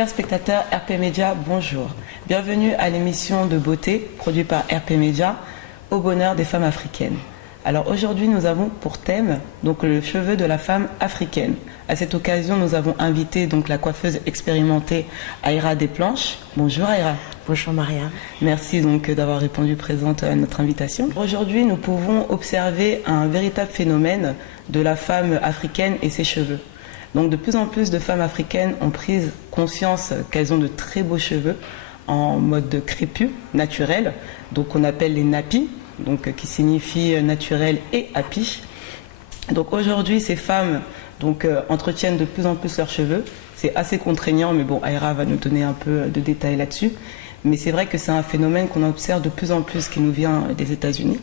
Chers spectateurs RP Média, bonjour. Bienvenue à l'émission de beauté produite par RP Média au bonheur des femmes africaines. Alors aujourd'hui, nous avons pour thème donc le cheveu de la femme africaine. À cette occasion, nous avons invité donc la coiffeuse expérimentée Aïra Desplanches. Bonjour Aïra. Bonjour Maria. Merci donc d'avoir répondu présente à notre invitation. Aujourd'hui, nous pouvons observer un véritable phénomène de la femme africaine et ses cheveux. Donc de plus en plus de femmes africaines ont pris conscience qu'elles ont de très beaux cheveux en mode crépus, naturel, donc on appelle les nappies, donc qui signifie naturel et happy. Donc aujourd'hui, ces femmes entretiennent de plus en plus leurs cheveux. C'est assez contraignant, mais bon, Aïra va nous donner un peu de détails là-dessus. Mais c'est vrai que c'est un phénomène qu'on observe de plus en plus qui nous vient des États-Unis.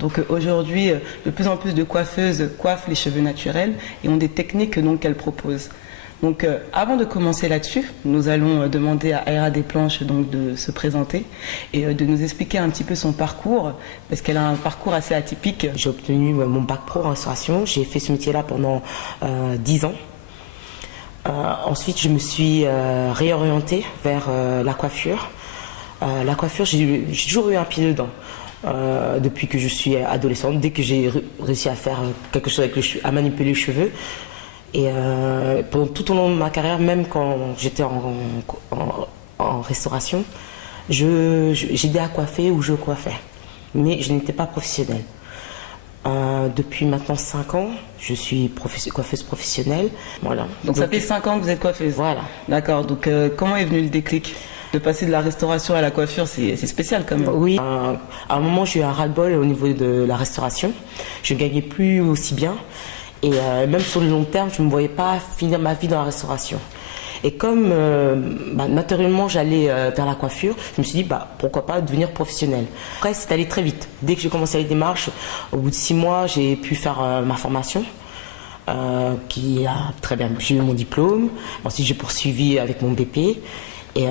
Donc aujourd'hui, de plus en plus de coiffeuses coiffent les cheveux naturels et ont des techniques qu'elles proposent. Donc avant de commencer là-dessus, nous allons demander à Aïra Desplanches de se présenter et de nous expliquer un petit peu son parcours, parce qu'elle a un parcours assez atypique. J'ai obtenu mon bac pro en restauration, j'ai fait ce métier-là pendant 10 ans. Ensuite, je me suis réorientée vers la coiffure. La coiffure, j'ai toujours eu un pied dedans. Depuis que je suis adolescente, dès que j'ai réussi à faire quelque chose avec à manipuler les cheveux. Et pendant tout au long de ma carrière, même quand j'étais en restauration, j'aidais à coiffer ou je coiffais. Mais je n'étais pas professionnelle. Depuis maintenant 5 ans, je suis coiffeuse professionnelle. Voilà. Donc ça fait 5 ans que vous êtes coiffeuse. Voilà. D'accord. Donc comment est venu le déclic ? De passer de la restauration à la coiffure, c'est spécial quand même. Oui, à un moment j'ai eu un ras-le-bol au niveau de la restauration. Je ne gagnais plus aussi bien. Et même sur le long terme, je ne me voyais pas finir ma vie dans la restauration. Et comme naturellement j'allais vers la coiffure, je me suis dit pourquoi pas devenir professionnelle. Après c'est allé très vite. Dès que j'ai commencé les démarches, au bout de 6 mois, j'ai pu faire ma formation. Qui a très bien, j'ai eu mon diplôme. Ensuite j'ai poursuivi avec mon BP. Et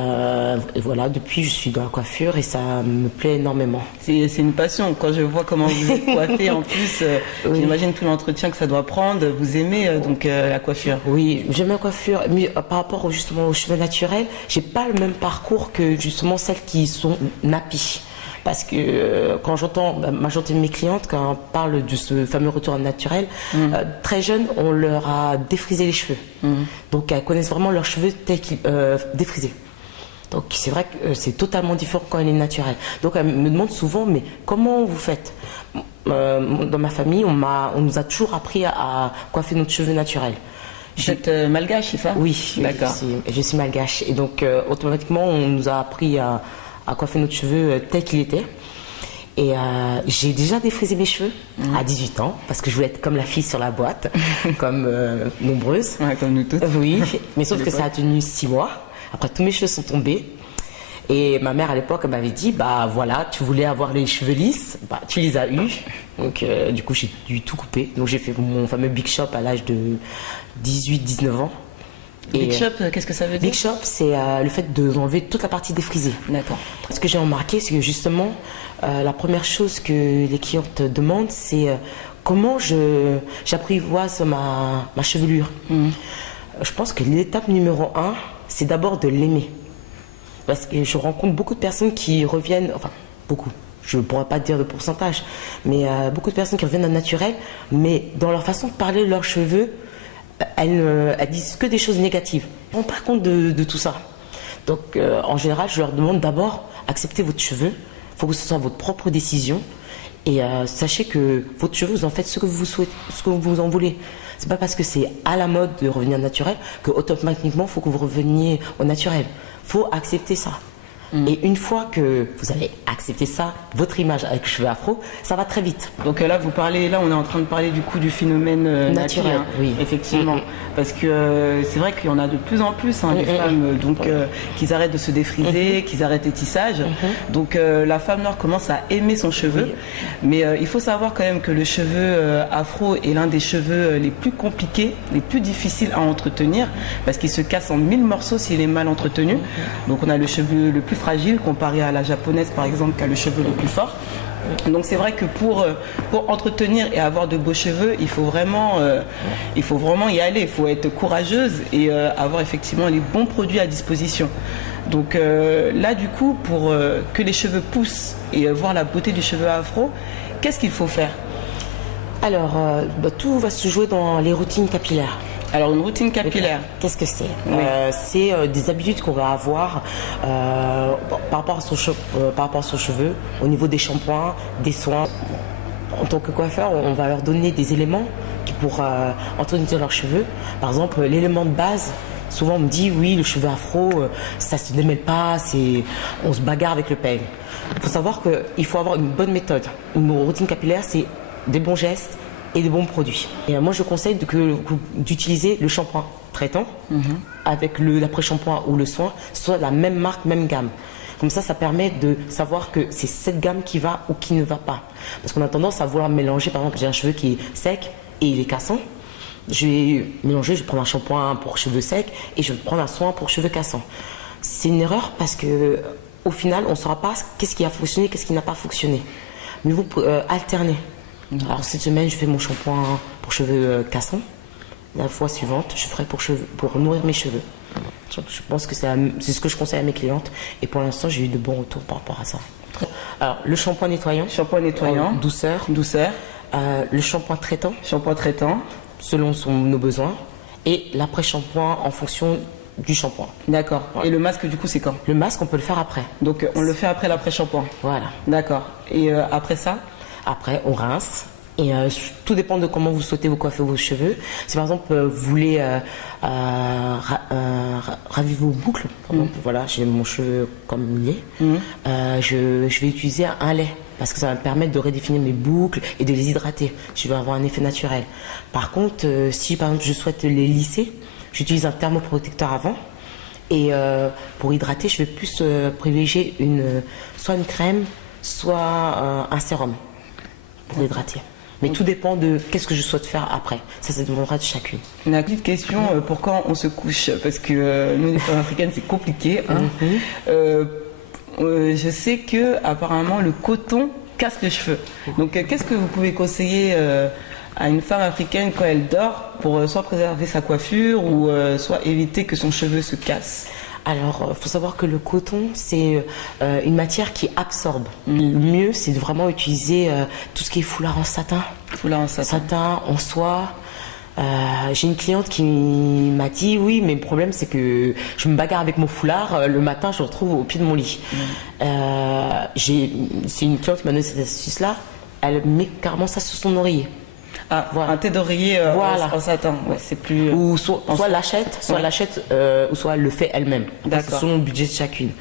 voilà, depuis je suis dans la coiffure et ça me plaît énormément. C'est une passion. Quand je vois comment vous êtes coiffée en plus, oui. J'imagine tout l'entretien que ça doit prendre. Vous aimez la coiffure? Oui, j'aime la coiffure. Mais par rapport justement aux cheveux naturels, j'ai pas le même parcours que justement celles qui sont nappies. Parce que quand j'entends la majorité de mes clientes, quand on parle de ce fameux retour à naturel, très jeunes, on leur a défrisé les cheveux. Donc elles connaissent vraiment leurs cheveux tels qu'ils défrisés. Donc c'est vrai que c'est totalement différent quand elle est naturelle. Donc elle me demande souvent, mais comment vous faites? Dans ma famille, on nous a toujours appris à coiffer notre cheveux naturel. Vous êtes malgache, c'est ça? Oui, d'accord. Je suis malgache. Et donc automatiquement, on nous a appris à coiffer notre cheveux tel qu'il était. Et j'ai déjà défrisé mes cheveux à 18 ans, parce que je voulais être comme la fille sur la boîte, comme nombreuses. Ouais, comme nous toutes. Oui, mais sauf que ça a tenu 6 mois. Après, tous mes cheveux sont tombés. Et ma mère, à l'époque, elle m'avait dit, voilà, tu voulais avoir les cheveux lisses, tu les as eus. Donc, du coup, j'ai dû tout couper. Donc, j'ai fait mon fameux Big Shop à l'âge de 18-19 ans. Big Shop, qu'est-ce que ça veut dire? Big Shop, c'est le fait d'enlever toute la partie défrisée. D'accord. Ce que j'ai remarqué, c'est que justement, la première chose que les clientes demandent, c'est comment j'apprivoise ma chevelure. Je pense que l'étape numéro 1, c'est d'abord de l'aimer. Parce que je rencontre beaucoup de personnes qui reviennent, enfin beaucoup, je ne pourrais pas dire de pourcentage, mais beaucoup de personnes qui reviennent au naturel, mais dans leur façon de parler de leurs cheveux, elles disent que des choses négatives. Elles ne se rendent pas compte de tout ça. Donc en général, je leur demande d'abord, acceptez votre cheveu, il faut que ce soit votre propre décision, et sachez que votre cheveu, vous en faites ce que vous souhaitez, ce que vous en voulez. C'est pas parce que c'est à la mode de revenir naturel que automatiquement il faut que vous reveniez au naturel. Faut accepter ça. Et une fois que vous avez accepté ça, votre image avec les cheveux afro, ça va très vite. Donc là, on est en train de parler du coup du phénomène naturel, oui. Effectivement. Parce que c'est vrai qu'il y en a de plus en plus, les femmes, qu'ils arrêtent de se défriser, qu'ils arrêtent les tissages. Donc la femme noire commence à aimer son cheveu. Mais il faut savoir quand même que le cheveu afro est l'un des cheveux les plus compliqués, les plus difficiles à entretenir, parce qu'il se casse en 1000 morceaux s'il est mal entretenu. Donc on a le cheveu le plus fragile comparé à la japonaise par exemple qui a le cheveu le plus fort. Donc c'est vrai que pour entretenir et avoir de beaux cheveux, il faut vraiment y aller, il faut être courageuse et avoir effectivement les bons produits à disposition. Donc là du coup, pour que les cheveux poussent et voir la beauté du cheveu afro, qu'est-ce qu'il faut faire? Alors, tout va se jouer dans les routines capillaires. Alors une routine capillaire, qu'est-ce que c'est? Oui. C'est des habitudes qu'on va avoir par rapport à son cheveu, au niveau des shampoings, des soins. En tant que coiffeur, on va leur donner des éléments pour entretenir leurs cheveux. Par exemple, l'élément de base, souvent on me dit oui, le cheveu afro, ça se démêle pas, on se bagarre avec le peigne. Il faut savoir qu'il faut avoir une bonne méthode. Une routine capillaire, c'est des bons gestes et des bons produits. Et moi, je conseille d'utiliser le shampoing traitant avec l'après-shampoing ou le soin, soit la même marque, même gamme. Comme ça permet de savoir que c'est cette gamme qui va ou qui ne va pas. Parce qu'on a tendance à vouloir mélanger. Par exemple, j'ai un cheveu qui est sec et il est cassant. Je vais mélanger, je vais prendre un shampoing pour cheveux secs et je vais prendre un soin pour cheveux cassants. C'est une erreur parce que au final, on ne saura pas qu'est-ce qui a fonctionné, qu'est-ce qui n'a pas fonctionné. Mais vous alterner. Alors cette semaine, je fais mon shampoing pour cheveux cassants. La fois suivante, je ferai pour nourrir mes cheveux. Je pense que c'est ce que je conseille à mes clientes. Et pour l'instant, j'ai eu de bons retours par rapport à ça. Alors, le shampoing nettoyant. Shampoing nettoyant. Douceur. Douceur. Le shampoing traitant. Shampoing traitant. Selon nos besoins. Et l'après-shampoing en fonction du shampoing. D'accord. Voilà. Et le masque, du coup, c'est quand? Le masque, on peut le faire après. Donc, on le fait après l'après-shampoing. Voilà. D'accord. Et après ça? Après, on rince. Et tout dépend de comment vous souhaitez vous coiffer vos cheveux. Si par exemple vous voulez raviver vos boucles, par exemple, voilà, j'ai mon cheveu comme il est, je vais utiliser un lait parce que ça va me permettre de redéfinir mes boucles et de les hydrater. Je vais avoir un effet naturel. Par contre, si par exemple je souhaite les lisser, j'utilise un thermoprotecteur avant. Et pour hydrater, je vais plus privilégier soit une crème, soit un sérum pour hydrater. Mais tout dépend de qu'est-ce que je souhaite faire après. Ça demandera de chacune. Une petite question pour quand on se couche, parce que nous, les femmes africaines, c'est compliqué. Hein. Je sais que apparemment le coton casse les cheveux. Donc, qu'est-ce que vous pouvez conseiller à une femme africaine quand elle dort pour soit préserver sa coiffure ou soit éviter que son cheveu se casse? Alors, il faut savoir que le coton, c'est une matière qui absorbe. Le mieux, c'est de vraiment utiliser tout ce qui est foulard en satin. Foulard en satin. Satin, en soie. J'ai une cliente qui m'a dit, oui, mais le problème, c'est que je me bagarre avec mon foulard. Le matin, je le retrouve au pied de mon lit. C'est une cliente qui m'a donné cette astuce-là. Elle met carrément ça sur son oreiller. Ah, voilà. Un thé d'oreiller en satin, ouais, c'est plus... Ou soit l'achète, ou soit elle le fait elle-même. C'est selon le budget de chacune.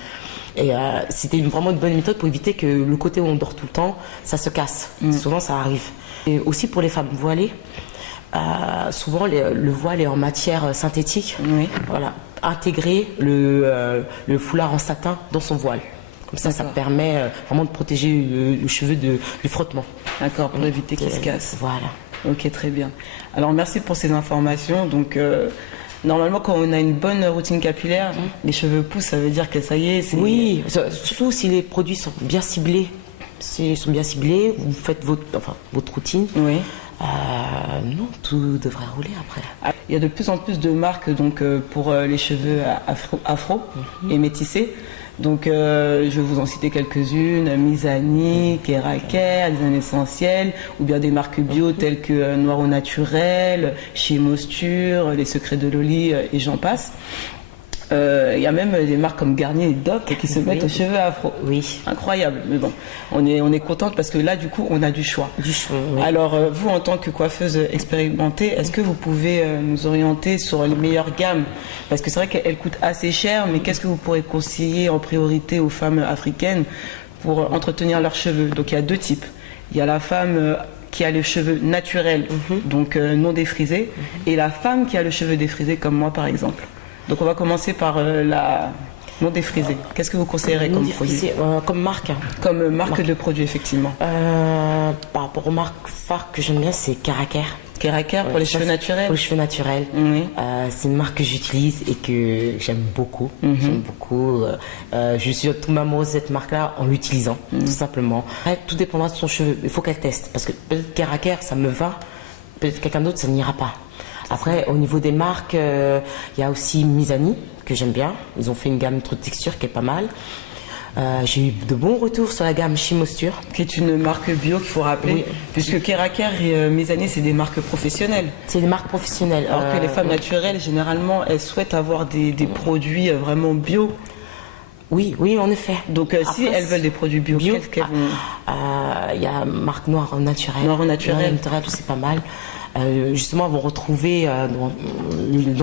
Et c'était vraiment une bonne méthode pour éviter que le côté où on dort tout le temps, ça se casse. Souvent, ça arrive. Et aussi pour les femmes voilées, souvent le voile est en matière synthétique. Voilà. Intégrer le foulard en satin dans son voile. Comme ça permet vraiment de protéger le cheveu du frottement. D'accord, pour éviter qu'il se casse. Voilà. Ok, très bien. Alors, merci pour ces informations. Donc, normalement, quand on a une bonne routine capillaire, les cheveux poussent, ça veut dire que ça y est. Oui, surtout si les produits sont bien ciblés. Vous faites votre routine. Oui. Non, tout devrait rouler après. Il y a de plus en plus de marques donc, pour les cheveux afro et métissés. Donc, je vais vous en citer quelques-unes, Mizani, Keraker, des essentiels, ou bien des marques bio telles que Noir au Naturel, Chez Mosture, Les Secrets de Loli, et j'en passe. Il y a même des marques comme Garnier et Doc qui se mettent aux cheveux afro. Oui. Incroyable, mais bon, on est contente parce que là, du coup, on a du choix. Du choix, oui. Alors, vous, en tant que coiffeuse expérimentée, est-ce que vous pouvez nous orienter sur les meilleures gammes? Parce que c'est vrai qu'elles coûtent assez cher, mais qu'est-ce que vous pourrez conseiller en priorité aux femmes africaines pour entretenir leurs cheveux? Donc, il y a deux types. Il y a la femme qui a les cheveux naturels, donc non défrisés, et la femme qui a le cheveu défrisé, comme moi, par exemple. Donc on va commencer par Non défrisé. Qu'est-ce que vous conseillerez comme produit? Comme marque. Comme marque de produit, effectivement. Par rapport aux marques phares que j'aime bien, c'est Caracaire. Caracaire pour les cheveux naturels. Pour les cheveux naturels. Oui. C'est une marque que j'utilise et que j'aime beaucoup. J'aime beaucoup. Je suis tombée amoureuse de cette marque-là en l'utilisant, tout simplement. Après, tout dépendra de son cheveu. Il faut qu'elle teste. Parce que peut-être Caracaire, ça me va. Peut-être quelqu'un d'autre, ça n'ira pas. Après, au niveau des marques, il y a aussi Mizani, que j'aime bien. Ils ont fait une gamme de texture qui est pas mal. J'ai eu de bons retours sur la gamme Chimosture. Qui est une marque bio qu'il faut rappeler. Oui. Puisque Caracaire et Mizani, c'est des marques professionnelles. C'est des marques professionnelles. Alors que les femmes naturelles, généralement, elles souhaitent avoir des produits vraiment bio. Oui, en effet. Donc après, si elles veulent des produits bio, qu'est-ce qu'elles vont... Il y a marque Noir Naturel. Noir Naturel, c'est pas mal. Justement, elles vont retrouver dans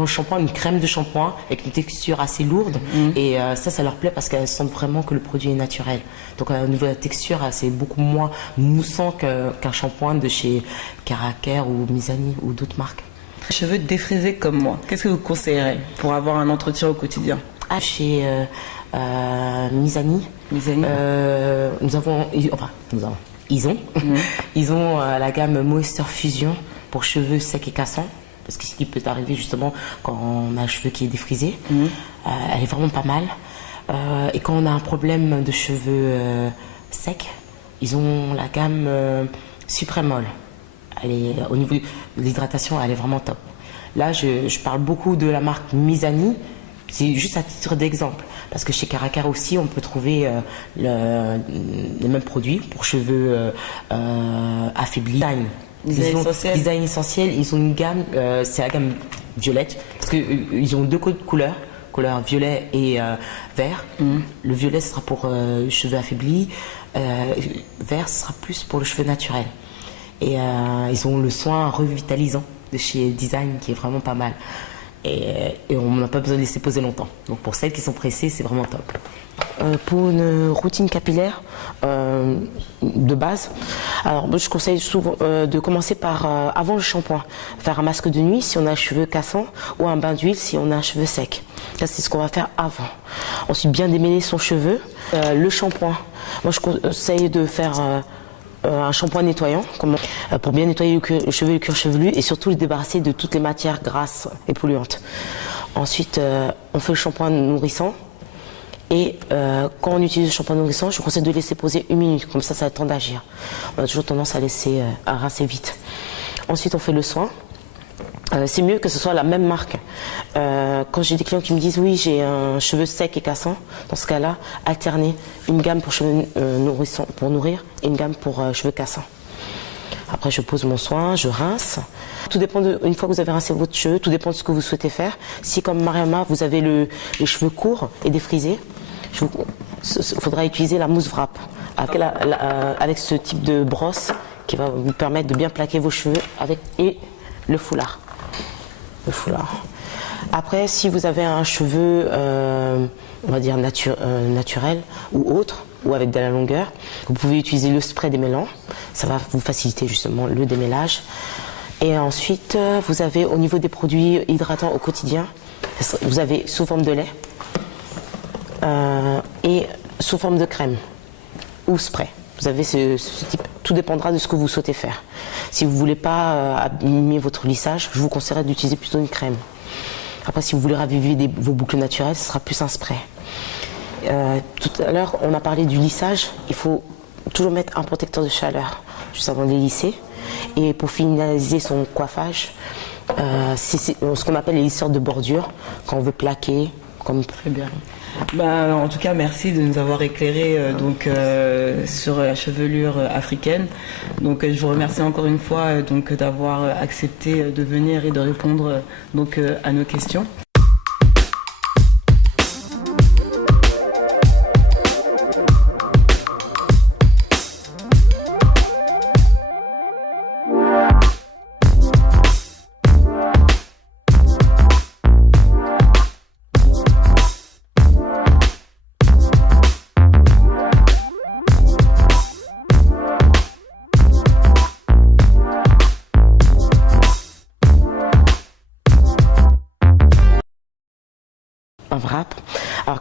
le shampoing une crème de shampoing avec une texture assez lourde. Et ça leur plaît parce qu'elles sentent vraiment que le produit est naturel. Donc au niveau de la texture, c'est beaucoup moins moussant qu'un shampoing de chez Caracaire ou Mizani ou d'autres marques. Cheveux défrisés comme moi, qu'est-ce que vous conseillerez pour avoir un entretien au quotidien? Chez Mizani, ils ont la gamme Moisture Fusion pour cheveux secs et cassants, parce que ce qui peut arriver justement quand on a un cheveu qui est défrisé, elle est vraiment pas mal. Et quand on a un problème de cheveux secs, ils ont la gamme Supremol. Au niveau de l'hydratation, elle est vraiment top. Là, je parle beaucoup de la marque Mizani. C'est juste à titre d'exemple, parce que chez Caracaire aussi, on peut trouver les mêmes produits pour cheveux affaiblis. Design essentiel, ils ont une gamme, c'est la gamme violette, parce qu'ils ont deux couleurs, couleur violet et vert. Le violet sera pour cheveux affaiblis, vert sera plus pour le cheveu naturel. Et ils ont le soin revitalisant de chez Design qui est vraiment pas mal. Et on n'a pas besoin de laisser poser longtemps. Donc pour celles qui sont pressées, c'est vraiment top. Pour une routine capillaire de base, alors je conseille souvent de commencer par avant le shampoing, faire un masque de nuit si on a un cheveu cassant ou un bain d'huile si on a un cheveu sec. Ça c'est ce qu'on va faire avant. Ensuite bien démêler son cheveu. Le shampoing, moi je conseille de faire un shampoing nettoyant pour bien nettoyer le cheveu et le cuir chevelu et surtout le débarrasser de toutes les matières grasses et polluantes. Ensuite, on fait le shampoing nourrissant et quand on utilise le shampoing nourrissant, je conseille de laisser poser 1 minute, comme ça a le temps d'agir. On a toujours tendance à rincer vite. Ensuite, on fait le soin. C'est mieux que ce soit la même marque. Quand j'ai des clients qui me disent oui, j'ai un cheveu sec et cassant, dans ce cas-là, alterner une gamme pour cheveux nourrissants pour nourrir et une gamme pour cheveux cassants. Après, je pose mon soin, je rince. Tout dépend une fois que vous avez rincé votre cheveu, tout dépend de ce que vous souhaitez faire. Si, comme Mariama, vous avez les cheveux courts et défrisés, il faudra utiliser la mousse wrap avec ce type de brosse qui va vous permettre de bien plaquer vos cheveux et le foulard. Après, si vous avez un cheveu, on va dire naturel ou autre, ou avec de la longueur, vous pouvez utiliser le spray démêlant. Ça va vous faciliter justement le démêlage. Et ensuite, vous avez au niveau des produits hydratants au quotidien, vous avez sous forme de lait et sous forme de crème ou spray. Vous avez ce type, tout dépendra de ce que vous souhaitez faire. Si vous ne voulez pas abîmer votre lissage, je vous conseillerais d'utiliser plutôt une crème. Après, si vous voulez raviver vos boucles naturelles, ce sera plus un spray. Tout à l'heure, on a parlé du lissage. Il faut toujours mettre un protecteur de chaleur juste avant de les lisser. Et pour finaliser son coiffage, c'est ce qu'on appelle les lisseurs de bordure, quand on veut plaquer. Très bien. En tout cas, merci de nous avoir éclairé sur la chevelure africaine. Donc, je vous remercie encore une fois d'avoir accepté de venir et de répondre à nos questions.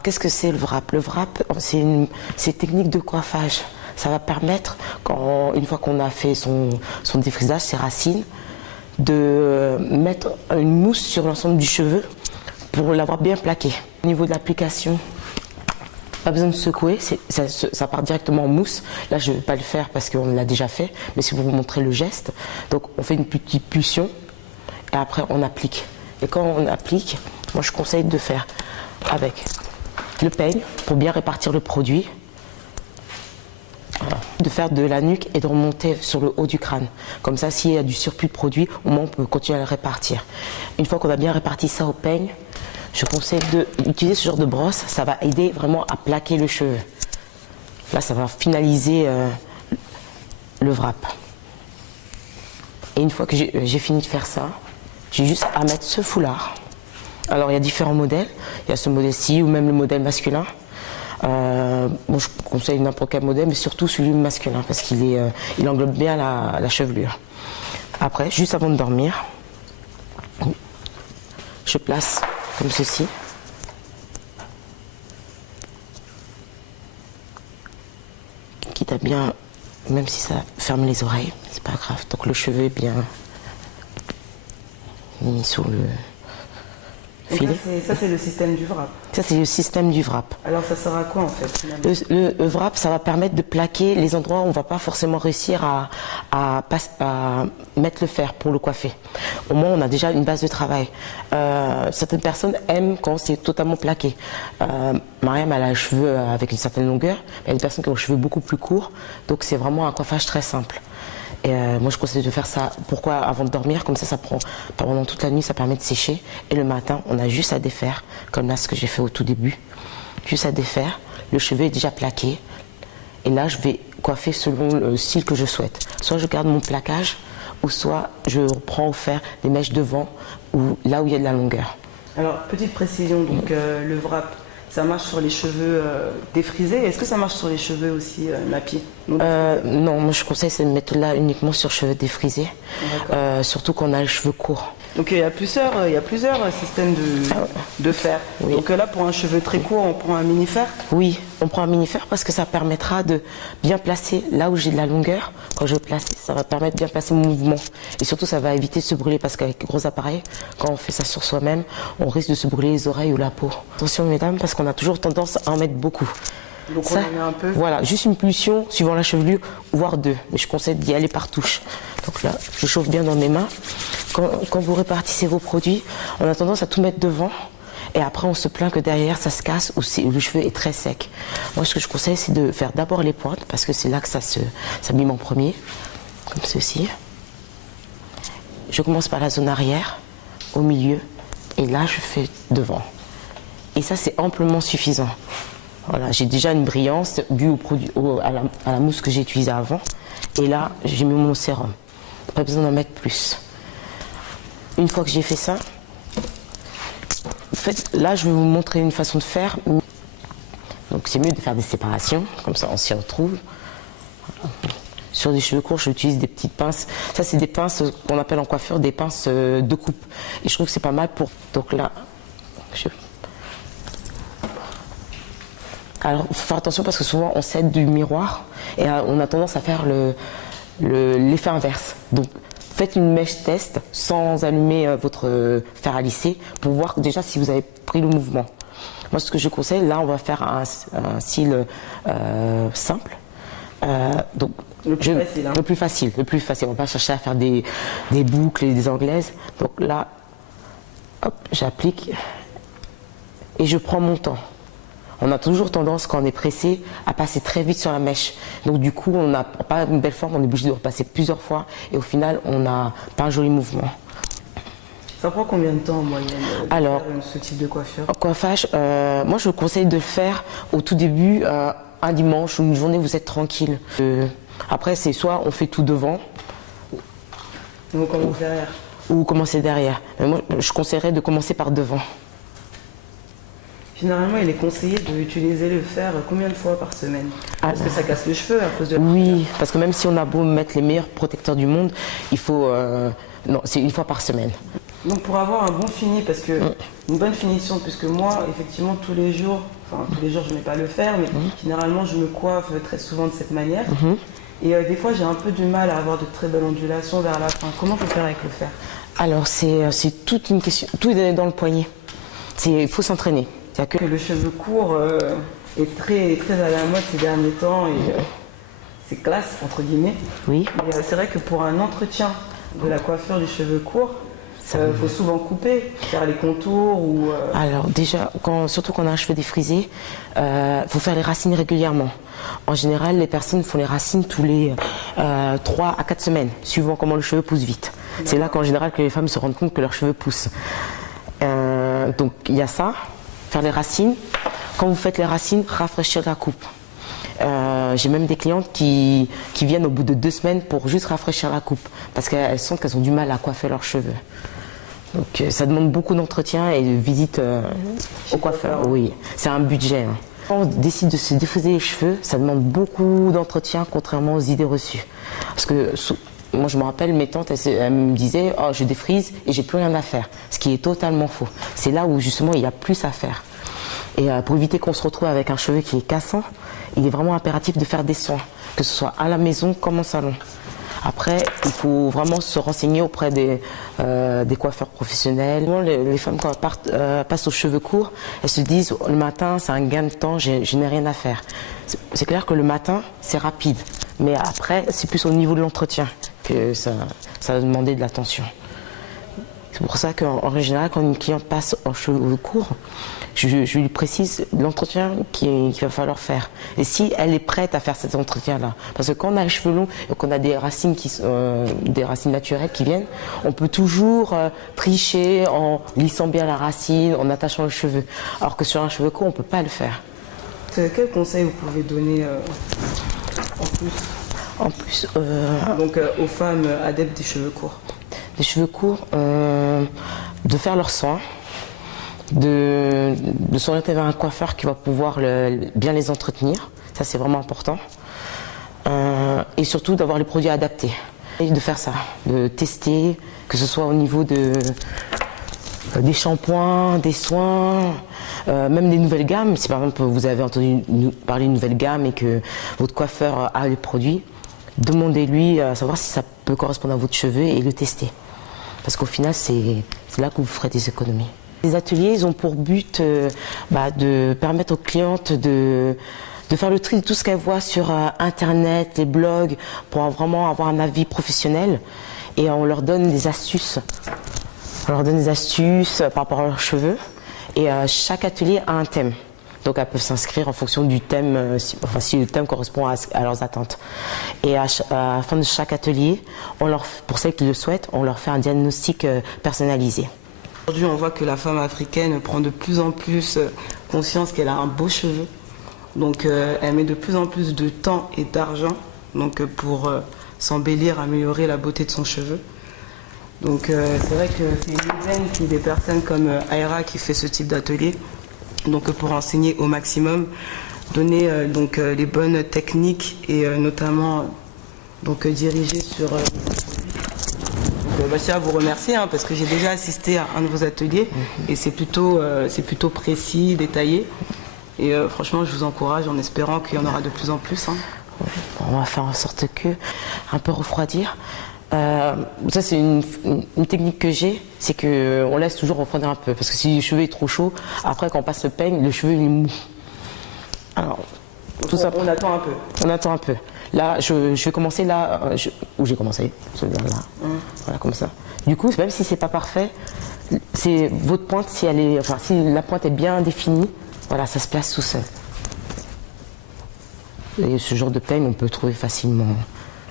qu'est-ce que c'est le wrap? Le wrap, c'est une technique de coiffage. Ça va permettre, une fois qu'on a fait son défrisage, ses racines, de mettre une mousse sur l'ensemble du cheveu pour l'avoir bien plaqué. Au niveau de l'application, pas besoin de secouer, ça part directement en mousse. Là, je ne vais pas le faire parce qu'on l'a déjà fait, mais c'est pour vous montrer le geste. Donc, on fait une petite pulsion et après, on applique. Et quand on applique, moi, je conseille de faire avec le peigne pour bien répartir le produit, de faire de la nuque et de remonter sur le haut du crâne. Comme ça, s'il y a du surplus de produit, au moins, on peut continuer à le répartir. Une fois qu'on a bien réparti ça au peigne, je conseille d'utiliser ce genre de brosse, ça va aider vraiment à plaquer le cheveu. Là, ça va finaliser le wrap. Et une fois que j'ai fini de faire ça, j'ai juste à mettre ce foulard. Alors, il y a différents modèles. Il y a ce modèle-ci ou même le modèle masculin. Bon, je conseille n'importe quel modèle, mais surtout celui masculin parce qu'il englobe bien la chevelure. Après, juste avant de dormir, je place comme ceci. Quitte à bien, même si ça ferme les oreilles, c'est pas grave. Donc le cheveu est bien mis sous le filet. Ça, c'est le système du wrap. Ça, c'est le système du wrap. Alors, ça sert à quoi, en fait, finalement? Le wrap, ça va permettre de plaquer les endroits où on ne va pas forcément réussir à mettre le fer pour le coiffer. Au moins, on a déjà une base de travail. Certaines personnes aiment quand c'est totalement plaqué. Mariam, elle a les cheveux avec une certaine longueur. Il y a des personnes qui ont les cheveux beaucoup plus courts. Donc, c'est vraiment un coiffage très simple. Et moi, je conseille de faire ça. Pourquoi? Avant de dormir, comme ça prend pendant toute la nuit, ça permet de sécher. Et le matin, on a juste à défaire, comme là, ce que j'ai fait au tout début. Juste à défaire. Le cheveu est déjà plaqué. Et là, je vais coiffer selon le style que je souhaite. Soit je garde mon plaquage, ou soit je reprends au fer des mèches devant, ou là où il y a de la longueur. Alors, petite précision, donc le wrap, ça marche sur les cheveux défrisés. Est-ce que ça marche sur les cheveux aussi nappis? Non, moi je conseille cette méthode-là uniquement sur cheveux défrisés, surtout quand on a les cheveux courts. Donc il y a plusieurs systèmes de fer. Oui. Donc là, pour un cheveu très court, on prend un mini-fer? Oui, on prend un mini-fer parce que ça permettra de bien placer là où j'ai de la longueur. Quand je vais placer, ça va permettre de bien placer mon mouvement. Et surtout, ça va éviter de se brûler parce qu'avec les gros appareils, quand on fait ça sur soi-même, on risque de se brûler les oreilles ou la peau. Attention mesdames, parce qu'on a toujours tendance à en mettre beaucoup. Donc ça, on en met un peu. Voilà, juste une pulsion suivant la chevelure, voire deux. Mais je conseille d'y aller par touche. Donc là, je chauffe bien dans mes mains. Quand vous répartissez vos produits, on a tendance à tout mettre devant. Et après, on se plaint que derrière, ça se casse ou le cheveu est très sec. Moi, ce que je conseille, c'est de faire d'abord les pointes, parce que c'est là que ça s'abîme en premier, comme ceci. Je commence par la zone arrière, au milieu, et là, je fais devant. Et ça, c'est amplement suffisant. Voilà, j'ai déjà une brillance due à la mousse que j'ai utilisée avant. Et là, j'ai mis mon sérum. Pas besoin d'en mettre plus. Une fois que j'ai fait ça, en fait, là, je vais vous montrer une façon de faire. Donc, c'est mieux de faire des séparations, comme ça, on s'y retrouve. Sur des cheveux courts, j'utilise des petites pinces. Ça, c'est des pinces qu'on appelle en coiffure des pinces de coupe. Et je trouve que c'est pas mal pour. Donc là, alors, il faut faire attention parce que souvent, on s'aide du miroir et on a tendance à faire l'effet inverse. Donc, faites une mèche test sans allumer votre fer à lisser pour voir déjà si vous avez pris le mouvement. Moi, ce que je conseille, là, on va faire un cil simple. Donc, le plus facile. Hein. Le plus facile. On ne va pas chercher à faire des boucles et des anglaises. Donc là, hop, j'applique et je prends mon temps. On a toujours tendance, quand on est pressé, à passer très vite sur la mèche. Donc du coup, on n'a pas une belle forme, on est obligé de repasser plusieurs fois et au final, on n'a pas un joli mouvement. Ça prend combien de temps en moyenne de faire ce type de coiffure? En coiffage, moi je vous conseille de le faire au tout début, un dimanche ou une journée où vous êtes tranquille. Après, c'est soit on fait tout devant, ou on commence derrière. Ou commencer derrière. Mais moi, je conseillerais de commencer par devant. Généralement, il est conseillé d'utiliser le fer combien de fois par semaine? Parce que ça casse les cheveux à cause de... Oui, parce que même si on a beau mettre les meilleurs protecteurs du monde, il faut... non, c'est une fois par semaine. Donc pour avoir un bon fini, parce que une bonne finition, puisque moi, effectivement, tous les jours, enfin, tous les jours je n'ai pas à le faire, mais généralement je me coiffe très souvent de cette manière. Et des fois j'ai un peu du mal à avoir de très belles ondulations vers la fin. Comment faut faire avec le fer? Alors c'est toute une question, tout est dans le poignet. Il faut s'entraîner. Que le cheveu court est très, très à la mode ces derniers temps et c'est classe entre guillemets. Oui. Mais c'est vrai que pour un entretien de la coiffure du cheveu court, il faut souvent couper, faire les contours ou... Alors déjà, surtout quand on a un cheveu défrisé, faut faire les racines régulièrement. En général, les personnes font les racines tous les 3 à 4 semaines, suivant comment le cheveu pousse vite. C'est là qu'en général que les femmes se rendent compte que leurs cheveux poussent. Donc il y a ça, faire les racines. Quand vous faites les racines, rafraîchir la coupe. J'ai même des clientes qui viennent au bout de 2 semaines pour juste rafraîchir la coupe parce qu'elles sentent qu'elles ont du mal à coiffer leurs cheveux. Donc ça demande beaucoup d'entretien et de visite au coiffeur. Oui, c'est un budget. Quand on décide de se défriser les cheveux, ça demande beaucoup d'entretien contrairement aux idées reçues. Parce que moi je me rappelle, mes tantes elles me disaient oh, je défrise et j'ai plus rien à faire. Ce qui est totalement faux. C'est là où justement il y a plus à faire. Et pour éviter qu'on se retrouve avec un cheveu qui est cassant, il est vraiment impératif de faire des soins, que ce soit à la maison comme au salon. Après, il faut vraiment se renseigner auprès des coiffeurs professionnels. Les femmes, quand elles passent aux cheveux courts, elles se disent le matin, c'est un gain de temps, je n'ai rien à faire. C'est clair que le matin, c'est rapide. Mais après, c'est plus au niveau de l'entretien que ça va demander de l'attention. C'est pour ça qu'en général, quand une cliente passe aux cheveux courts, je lui précise l'entretien qu'il va falloir faire. Et si elle est prête à faire cet entretien-là. Parce que quand on a les cheveux longs et qu'on a des racines naturelles qui viennent, on peut toujours tricher en lissant bien la racine, en attachant le cheveu. Alors que sur un cheveu court, on ne peut pas le faire. Quels conseils vous pouvez donner en plus donc aux femmes adeptes des cheveux courts? Des cheveux courts, de faire leurs soins. De s'orienter vers un coiffeur qui va pouvoir bien les entretenir, ça c'est vraiment important, et surtout d'avoir les produits adaptés, et de faire ça, de tester, que ce soit au niveau des shampoings, des soins, même des nouvelles gammes. Si par exemple vous avez entendu parler d'une nouvelle gamme et que votre coiffeur a les produits, demandez-lui à savoir si ça peut correspondre à votre cheveu et le tester, parce qu'au final c'est là que vous ferez des économies. Les ateliers, ils ont pour but de permettre aux clientes de faire le tri de tout ce qu'elles voient sur Internet, les blogs, pour vraiment avoir un avis professionnel. Et on leur donne des astuces. On leur donne des astuces par rapport à leurs cheveux. Et chaque atelier a un thème. Donc elles peuvent s'inscrire en fonction du thème, si le thème correspond à leurs attentes. Et à la fin de chaque atelier, pour celles qui le souhaitent, on leur fait un diagnostic personnalisé. Aujourd'hui, on voit que la femme africaine prend de plus en plus conscience qu'elle a un beau cheveu. Donc, elle met de plus en plus de temps et d'argent pour s'embellir, améliorer la beauté de son cheveu. Donc, c'est vrai que c'est une dizaine qui des personnes comme Aïra qui fait ce type d'atelier. Donc, pour enseigner au maximum, donner les bonnes techniques et notamment diriger sur je tiens à vous remercier parce que j'ai déjà assisté à un de vos ateliers et c'est plutôt précis, détaillé. Et franchement, je vous encourage en espérant qu'il y en aura de plus en plus. On va faire en sorte un peu refroidir. Ça, c'est une technique que j'ai, c'est qu'on laisse toujours refroidir un peu. Parce que si le cheveu est trop chaud, après, quand on passe le peigne, le cheveu il est mou. Alors, on attend un peu. On attend un peu. Là, je vais commencer là où j'ai commencé. C'est-à-dire là. Voilà, comme ça. Du coup, même si c'est pas parfait, c'est votre pointe, si la pointe est bien définie, voilà, ça se place tout seul. Et ce genre de peigne, on peut trouver facilement.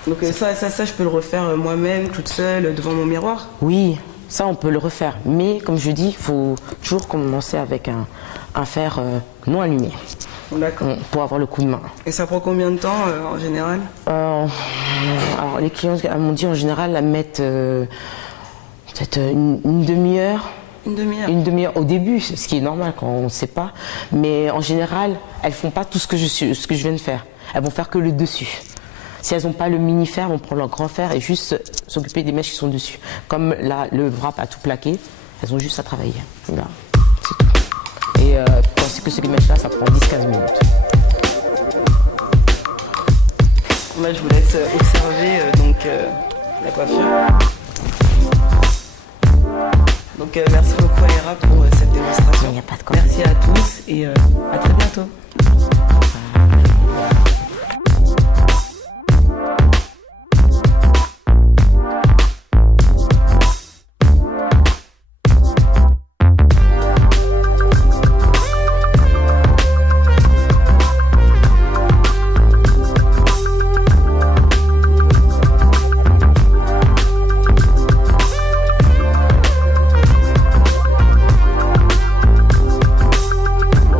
Donc ça, je peux le refaire moi-même, toute seule, devant mon miroir? Oui, ça, on peut le refaire. Mais comme je dis, il faut toujours commencer avec un fer non allumé. D'accord. Pour avoir le coup de main. Et ça prend combien de temps en général? Alors les clients m'ont dit en général elles mettent peut-être une demi-heure. Une demi-heure? Une demi-heure au début, ce qui est normal quand on ne sait pas. Mais en général, elles font pas tout ce que je viens de faire. Elles vont faire que le dessus. Si elles n'ont pas le mini-fer, elles vont prendre leur grand fer et juste s'occuper des mèches qui sont dessus. Comme là, le wrap a tout plaqué, elles ont juste à travailler. Voilà, c'est tout. Et tandis que ce mèche-là, ça prend 10-15 minutes. Moi, je vous laisse observer la coiffure. Donc merci beaucoup Aïra pour cette démonstration. Il n'y a pas de quoi. Merci à tous et à très bientôt.